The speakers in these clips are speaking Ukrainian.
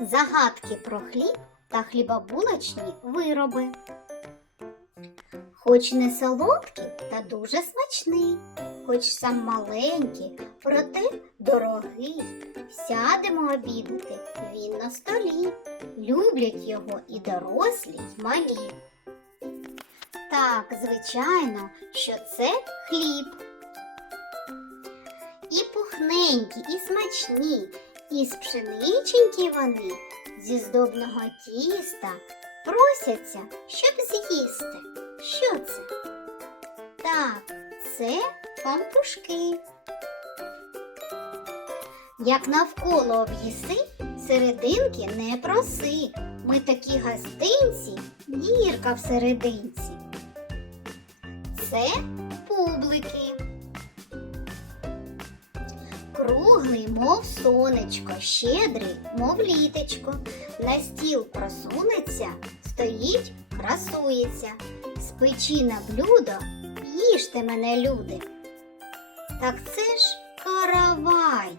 Загадки про хліб та хлібобулочні вироби. Хоч не солодкий та дуже смачний, хоч сам маленький, проте дорогий. Сядемо обідати, він на столі. Люблять його і дорослі, й малі. Так, звичайно, що це хліб. І і смачні, і з пшениченькі вони зі здобного тіста просяться, щоб з'їсти. Що це? Так, це пампушки. Як навколо об'їси, серединки не проси. Ми такі гостинці, дірка в серединці. Це публики. Круглий, мов сонечко, щедрий, мов літечко. На стіл просунеться, стоїть, красується. З печі на блюдо їжте мене, люди. Так це ж каравай.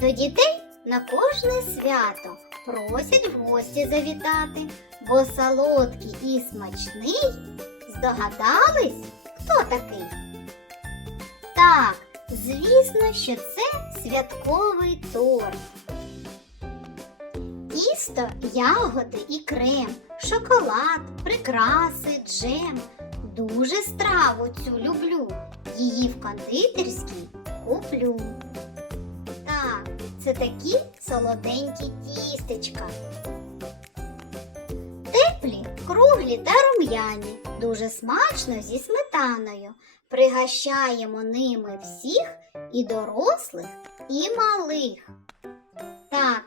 До дітей на кожне свято просять в гості завітати, бо солодкий і смачний. Здогадались, хто такий? Так, звісно, що це святковий торт. Тісто, ягоди і крем, шоколад, прикраси, джем. Дуже страву цю люблю. Її в кондитерській куплю. Так, це такі солоденькі тістечка. Круглі та рум'яні. Дуже смачно зі сметаною. Пригощаємо ними всіх і дорослих, і малих. Так,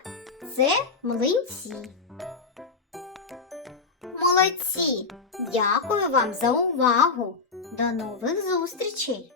це млинці. Молодці! Дякую вам за увагу. До нових зустрічей!